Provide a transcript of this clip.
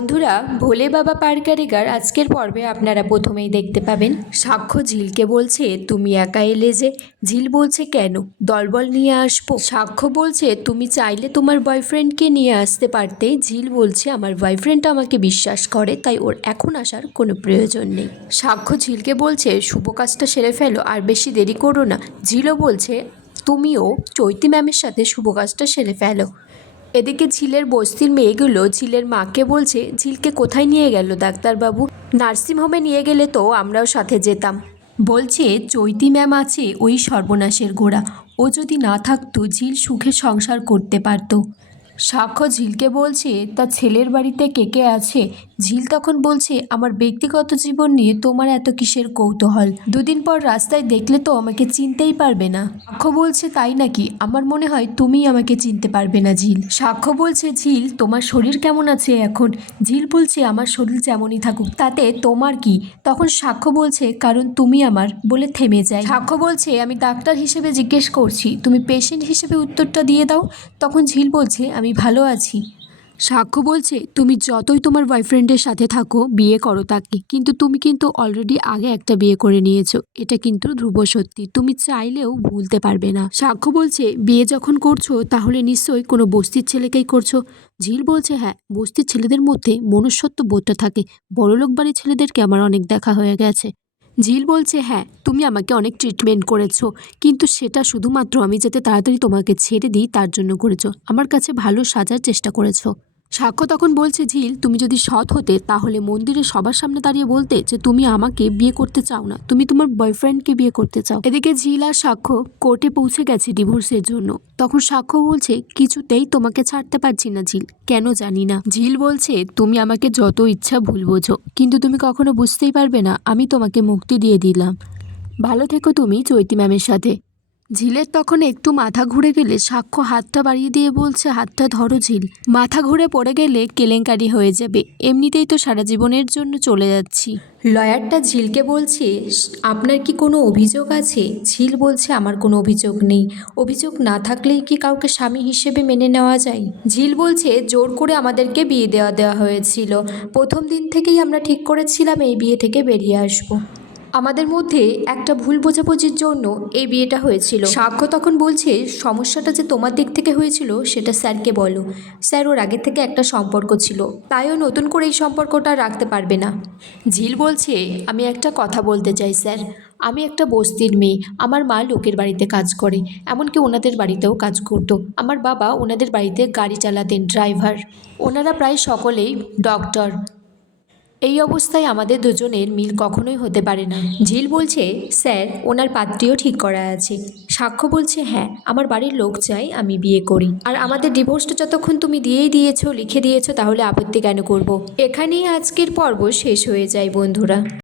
বন্ধুরা, ভোলে বাবা পারকারিগার আজকের পর্বে আপনারা প্রথমেই দেখতে পাবেন সাক্ষ্য ঝিলকে বলছে তুমি একা এলে যে। ঝিল বলছে কেন, দলবল নিয়ে আসবো। সাক্ষ্য বলছে তুমি চাইলে তোমার বয়ফ্রেন্ডকে নিয়ে আসতে পারতে। ঝিল বলছে আমার বয়ফ্রেন্ড আমাকে বিশ্বাস করে, তাই ওর এখন আসার কোনো প্রয়োজন নেই। সাক্ষ্য ঝিলকে বলছে শুভ কাজটা সেরে ফেলো, আর বেশি দেরি করো না। ঝিলও বলছে তুমিও চৈতি ম্যামের সাথে শুভ কাজটা সেরে ফেলো। এদিকে ঝিলের বস্তির মেয়েগুলো ঝিলের মাকে বলছে ঝিলকে কোথায় নিয়ে গেল ডাক্তারবাবু? নার্সিংহোমে নিয়ে গেলে তো আমরাও সাথে যেতাম। বলছে চৈতি ম্যাম আছে ওই সর্বনাশের গোড়া, ও যদি না থাকতো ঝিল সুখে সংসার করতে পারতো। সাক্ষ্য ঝিলকে বলছে তার ছেলের বাড়িতে কে কে আছে। ঝিল তখন বলছে আমার ব্যক্তিগত জীবন নিয়ে তোমার এত কিসের কৌতূহল? দুদিন পর রাস্তায় দেখলে তো আমাকে চিনতেই পারবে না। সাক্ষ্য বলছে তাই নাকি? আমার মনে হয় তুমিই আমাকে চিনতে পারবে না ঝিল। সাক্ষ্য বলছে ঝিল তোমার শরীর কেমন আছে এখন? ঝিল বলছে আমার শরীর যেমনই থাকুক তাতে তোমার কি? তখন সাক্ষ্য বলছে কারণ তুমি আমার, বলে থেমে যায়। সাক্ষ্য বলছে আমি ডাক্তার হিসেবে জিজ্ঞেস করছি, তুমি পেশেন্ট হিসেবে উত্তরটা দিয়ে দাও। তখন ঝিল বলছে আমি ভালো আছি। সাক্ষ্য বলছে তুমি যতই তোমার বয়ফ্রেন্ডের সাথে থাকো, বিয়ে করো তাকে, কিন্তু তুমি কিন্তু অলরেডি আগে একটা বিয়ে করে নিয়েছো, এটা কিন্তু ধ্রুব সত্যি, তুমি চাইলেও ভুলতে পারবে না। সাক্ষ্য বলছে বিয়ে যখন করছো তাহলে নিশ্চয়ই কোনো বস্তির ছেলেকেই করছো। ঝিল বলছে হ্যাঁ, বস্তির ছেলেদের মধ্যে মনুষ্যত্ব বোধটা থাকে, বড়লোক বাড়ির ছেলেদেরকে আমার অনেক দেখা হয়ে গেছে। ঝিল বলছে হ্যাঁ, তুমি আমাকে অনেক ট্রিটমেন্ট করেছো, কিন্তু সেটা শুধুমাত্র আমি যাতে তাড়াতাড়ি তোমাকে ছেড়ে দিই তার জন্য করেছো, আমার কাছে ভালো সাজার চেষ্টা করেছো। সাক্ষ্য তখন বলছে ঝিল তুমি যদি সৎ হতে তাহলে মন্দিরে সবার সামনে দাঁড়িয়ে বলতে যে তুমি আমাকে বিয়ে করতে চাও না, তুমি তোমার বয়ফ্রেন্ডকে বিয়ে করতে চাও। এদিকে ঝিল আর সাক্ষ্য কোর্টে পৌঁছে গেছে ডিভোর্সের জন্য। তখন সাক্ষ্য বলছে কিছুতেই তোমাকে ছাড়তে পারছি না ঝিল, কেন জানি না। ঝিল বলছে তুমি আমাকে যত ইচ্ছা ভুল বোঝো, কিন্তু তুমি কখনো বুঝতেই পারবে না আমি তোমাকে মুক্তি দিয়ে দিলাম, ভালো থেকো তুমি চৈতি ম্যামের সাথে। ঝিলের তখন একটু মাথা ঘুরে গেলে সাক্ষ্য হাতটা বাড়িয়ে দিয়ে বলছে হাতটা ধরো ঝিল, মাথা ঘুরে পড়ে গেলে কেলেঙ্কারি হয়ে যাবে, এমনিতেই তো সারা জীবনের জন্য চলে যাচ্ছি। লয়ারটা ঝিলকে বলছে আপনার কি কোনো অভিযোগ আছে? ঝিল বলছে আমার কোনো অভিযোগ নেই। অভিযোগ না থাকলেই কি কাউকে স্বামী হিসেবে মেনে নেওয়া যায়? ঝিল বলছে জোর করে আমাদেরকে বিয়ে দেওয়া হয়েছিল, প্রথম দিন থেকেই আমরা ঠিক করেছিলাম এই বিয়ে থেকে বেরিয়ে আসবো, আমাদের মধ্যে একটা ভুল বোঝাবুঝির জন্য এই বিয়েটা হয়েছিল। সাক্ষ্য তখন বলছে সমস্যাটা যে তোমার দিক থেকে হয়েছিল সেটা স্যারকে বলো, স্যার ওর আগে থেকে একটা সম্পর্ক ছিল, তাইও নতুন করে এই সম্পর্কটা রাখতে পারবে না। ঝিল বলছে আমি একটা কথা বলতে চাই স্যার, আমি একটা বস্তির মেয়ে, আমার মা লোকের বাড়িতে কাজ করে, এমনকি ওনাদের বাড়িতেও কাজ করতো, আমার বাবা ওনাদের বাড়িতে গাড়ি চালাতেন, ড্রাইভার, ওনারা প্রায় সকলেই ডক্টর। এই অবস্থায় আমাদের দুজনের মিল কখনোই হতে পারে না। ঝিল বলছে স্যার ওনার পাত্রীও ঠিক করা আছে। সাক্ষ্য বলছে হ্যাঁ, আমার বাড়ির লোক চাই আমি বিয়ে করি, আর আমাদের ডিভোর্সটা যতক্ষণ তুমি দিয়েই দিয়েছো, লিখে দিয়েছো, তাহলে আপত্তি কেন করব। এখানেই আজকের পর্ব শেষ হয়ে যায় বন্ধুরা।